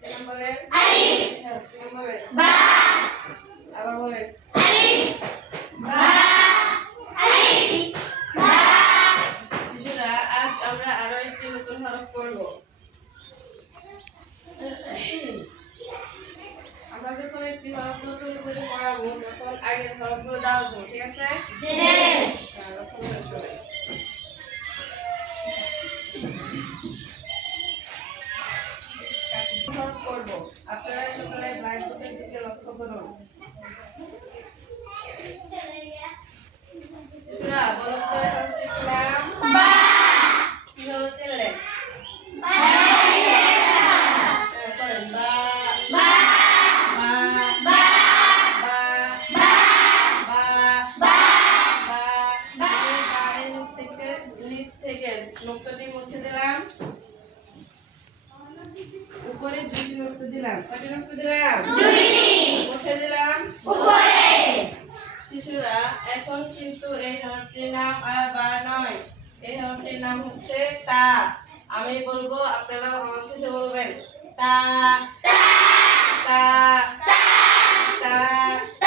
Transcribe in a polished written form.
কি নাম বলেন? আলিফ। কি নাম বলেন? বা। আবার বলেন। আলিফ। বা। আলিফ। বা। শিশুরা আজ আমরা আরো একটি নতুন হরফ পড়ব। আমরা যখন একটি হরফ নতুন করে পড়াবো তখন আগের হরফগুলো দাও তো, ঠিক আছে? জি। লক্ষ্য করে সবাই। হরফ পড়ব। আপনারা সকালে ব্ল্যাকবোর্ডের দিকে লক্ষ্য করুন। শিশুরা বলো তো এই হরফটির কি নাম? বা। কিভাবে চিনলেন? বা। করেন বা বা। বা বা। বা বা। বা বা। বা বাড়ির নিচ থেকে নোক্তাটি মুছে দিলাম, উপরে দুটি নোক্তা দিলাম। কয়টি নোক্তা দিলাম? দুইটি। মুছে দিলাম উপরে। শিশুরা এখন কিন্তু এই হরফটির নাম আর বা নয়, এই হরফটির নাম হচ্ছে তা। আমি বলবো, আপনারা আমার সাথে বলবেন তা তা। তা তা। তা।